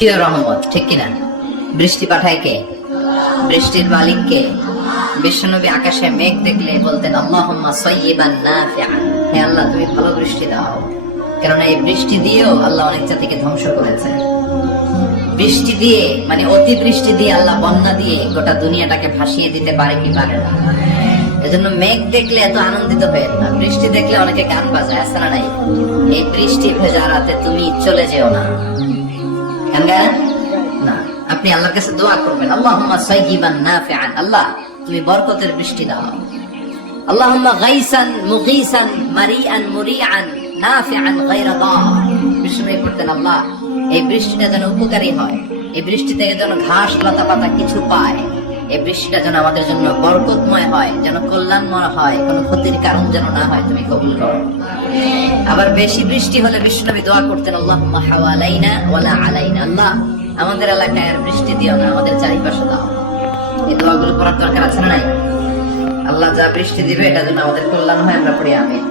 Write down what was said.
রহমত, ঠিক কিনা? বৃষ্টি পাঠায় কে? বৃষ্টির মালিক কে? বিশ্বনবী আকাশে মেঘ দেখলে বলতেন আল্লাহুম্মা সাইয়্যিবান নাফিআন, হে আল্লাহ তুমি ভালো বৃষ্টি দাও। কারণ এই বৃষ্টি দিয়েও আল্লাহ অনেক জাতিকে ধ্বংস করেছে। বৃষ্টি দিয়ে মানে অতি বৃষ্টি দিয়ে আল্লাহ বন্যা দিয়ে গোটা দুনিয়াটাকে ভাসিয়ে দিতে পারে কি পারে না? এজন্য মেঘ দেখলে এত আনন্দিত হয়ে না, বৃষ্টি দেখলে অনেকে গান বাজায়, আছে না নাই? এই বৃষ্টি ভেজা রাতে তুমি চলে যেও না, না, আপনি আল্লাহর কাছে দোয়া করবেন আল্লাহুম্মা সাইয়্যিবান নাফিআন, আল্লাহ তুমি বরকতের বৃষ্টি দাও। আল্লাহুম্মা গাইসান মুগীসান মারিআন মুরিআন নাফিআন গায়রা দার। বিষ্ণুই করতেন আল্লাহ এই বৃষ্টিটা যেন উপকারী হয়, এই বৃষ্টি থেকে যেন ঘাস লতা পাতা কিছু পায়, এই বৃষ্টিটা যেন আমাদের জন্য বরকতময় হয়, যেন কল্যাণময় হয়, কোনো ক্ষতির কারণ যেন না হয়, তুমি কবুল করো। আবার বেশি বৃষ্টি হলে বিষ্ণুনবী দোয়া করতেন আল্লাহুম্মা হাওয়ালাইনা ওয়ালা আলাইনা, আল্লাহ আমাদের এলাকায় আর বৃষ্টি দিও না, আমাদের চারিপাশে দাও। এই দোয়াগুলো করার দরকার আছে না নাই? আল্লাহ যা বৃষ্টি দিবে এটা যেন আমাদের কল্যাণ হয়, আমরা পড়ি আমিন।